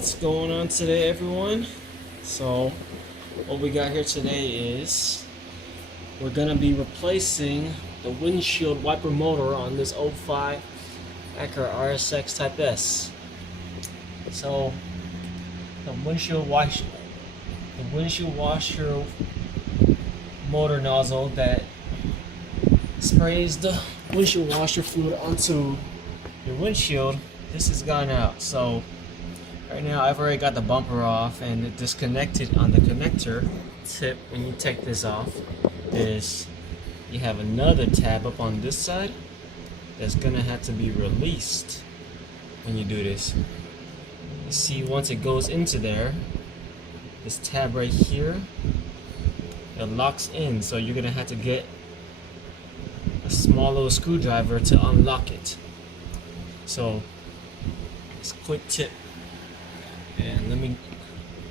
What's going on today, everyone? So what we got here today is we're gonna be replacing the windshield wiper motor on this '05 Acura RSX Type S. So the windshield washer motor nozzle that sprays the windshield washer fluid onto your windshield, this has gone out. So right now I've already got the bumper off, and it disconnected on the connector tip. When you take this off, is you have another tab up on this side that's gonna have to be released when you do this. You see, once it goes into there, this tab right here, it locks in, so you're gonna have to get a small little screwdriver to unlock it. So it's a quick tip, and let me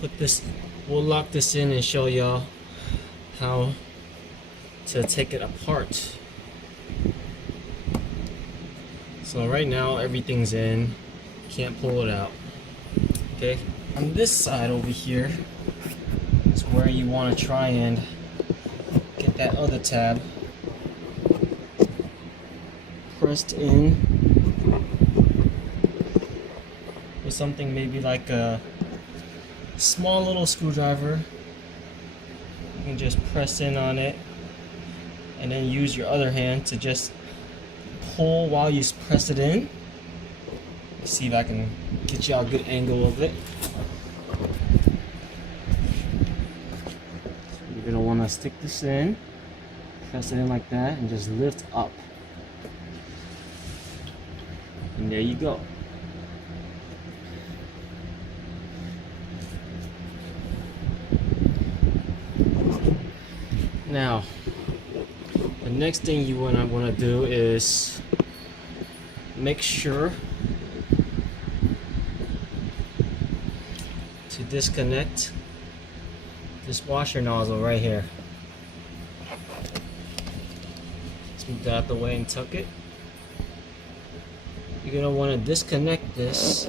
put this, we'll lock this in and show y'all how to take it apart. So right now everything's in, can't pull it out. Okay, on this side over here is where you want to try and get that other tab pressed in with something maybe like a small little screwdriver. You can just press in on it and then use your other hand to just pull while you press it in. Let's see if I can get y'all a good angle of it. So you're gonna want to stick this in, press it in like that, and just lift up. And there you go. Now, the next thing you want to do is make sure to disconnect this washer nozzle right here. Let's move that out the way and tuck it. You're gonna want to disconnect this,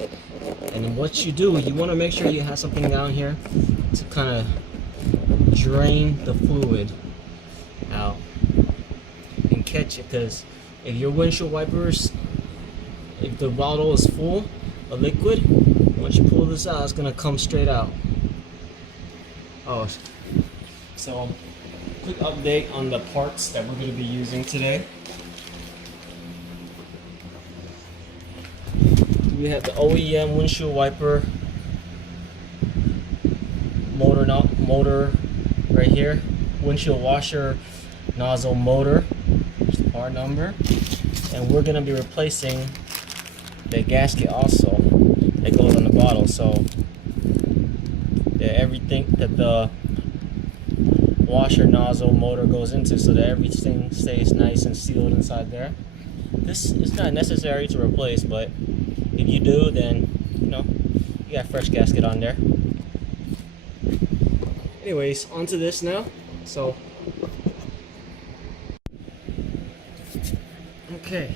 and then what you do, you want to make sure you have something down here to kind of drain the fluid out and catch it, because if your windshield wipers, if the bottle is full of liquid, once you pull this out, it's gonna come straight out. Oh, so quick update on the parts that we're going to be using today. We have the OEM windshield wiper motor right here, windshield washer nozzle motor, there's the part number, and we're going to be replacing the gasket also that goes on the bottle, so that everything that the washer nozzle motor goes into, so that everything stays nice and sealed inside there. This is not necessary to replace, but if you do, then you know you got a fresh gasket on there. Anyways, onto this now. So okay,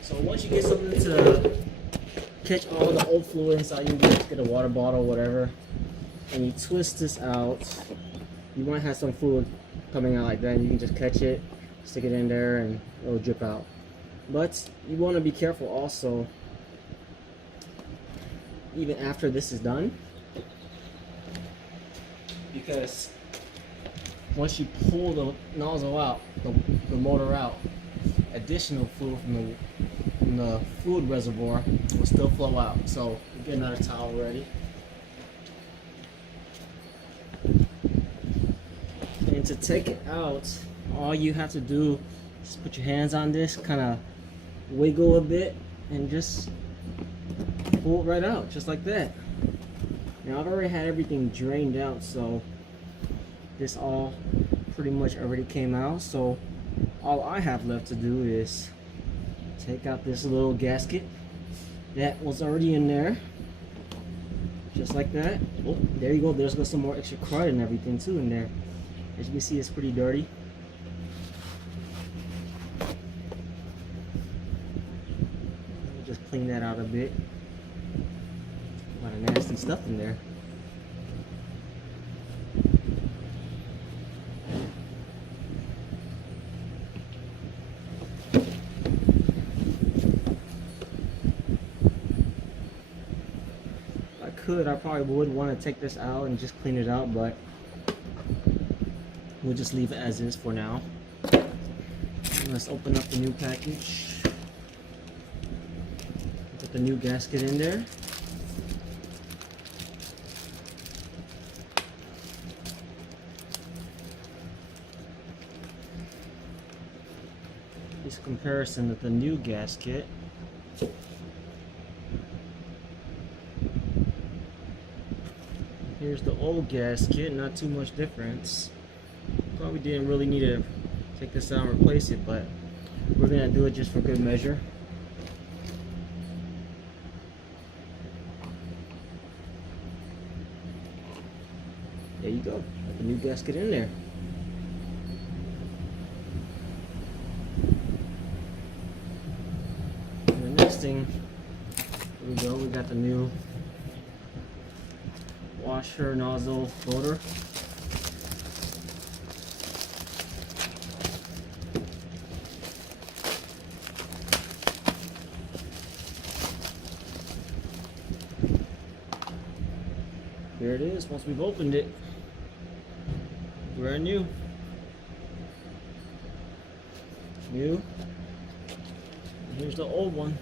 so once you get something to catch all the old fluid inside your wheel, get a water bottle, whatever, and you twist this out, you might have some fluid coming out like that, and you can just catch it, stick it in there, and it'll drip out. But you want to be careful also, even after this is done, because once you pull the nozzle out, the motor out, additional fluid from the fluid reservoir will still flow out. So get another towel ready. And to take it out, all you have to do is put your hands on this, kind of wiggle a bit, and just pull it right out, just like that. Now I've already had everything drained out, so this all pretty much already came out. So all I have left to do is take out this little gasket that was already in there, just like that. Oh, there you go. There's got some more extra crud and everything too in there. As you can see, it's pretty dirty. Just clean that out a bit. A lot of nasty stuff in there. I probably would want to take this out and just clean it out, but we'll just leave it as is for now. Let's open up the new package. Put the new gasket in there. This comparison of the new gasket. Here's the old gasket, not too much difference. Probably didn't really need to take this out and replace it, but we're gonna do it just for good measure. There you go, got the new gasket in there. And the next thing, here we go, we got the new washer nozzle motor. Here it is once we've opened it. Brand new. New. And here's the old one.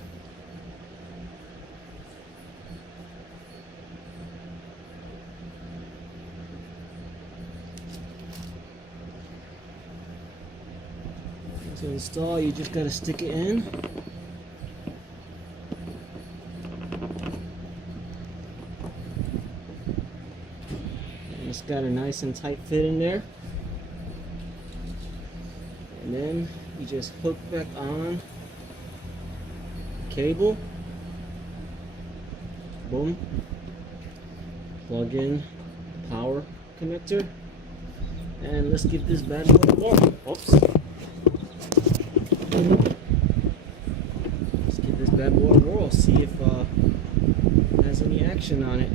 To install, you just gotta stick it in. And it's got a nice and tight fit in there. And then you just hook back on the cable. Boom. Plug in the power connector. And let's give this bad boy a whirl. Oops. Let's give this bad boy a whirl, see if it has any action on it.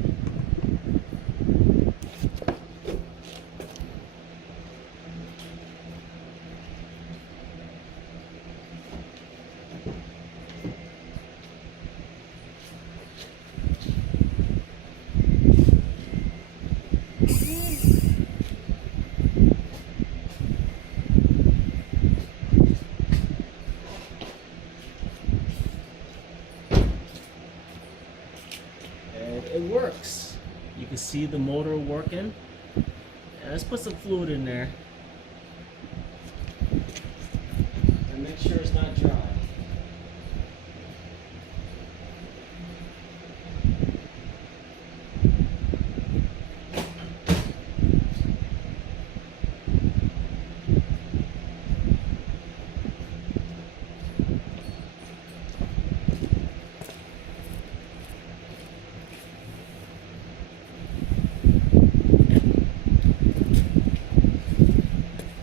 It works. You can see the motor working. And let's put some fluid in there and make sure it's not dry.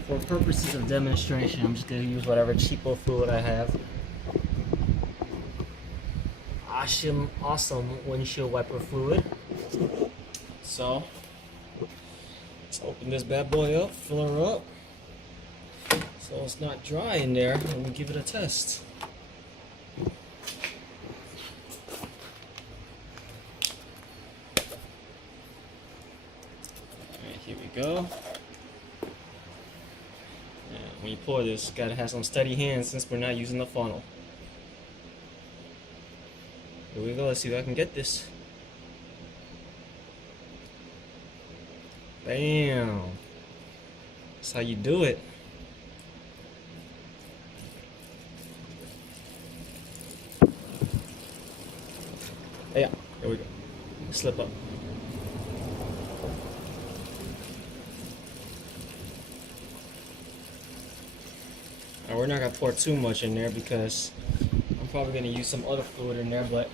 For purposes of demonstration, I'm just going to use whatever cheapo fluid I have. Awesome windshield wiper fluid. So, let's open this bad boy up, fill her up, so it's not dry in there, and we'll give it a test. Alright, here we go. When you pour this, you gotta have some steady hands since we're not using the funnel. Here we go, let's see if I can get this. Bam! That's how you do it. Yeah, here we go. Slip up. Now we're not gonna pour too much in there because I'm probably gonna use some other fluid in there, but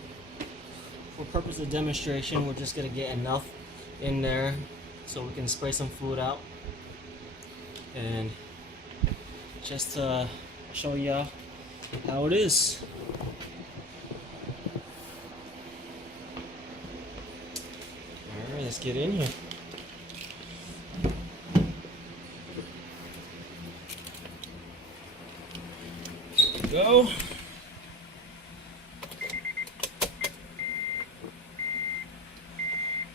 for purpose of demonstration, we're just gonna get enough in there so we can spray some fluid out and just show y'all how it is. Let's get in here. Go.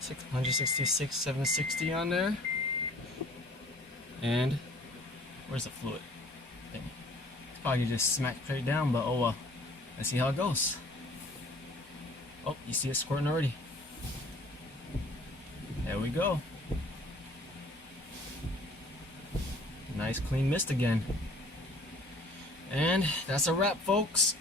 $666, $760 on there. And where's the fluid? It's probably just smacked straight down, but oh well. Let's see how it goes. Oh, you see it squirting already. There we go. Nice clean mist again. And that's a wrap, folks.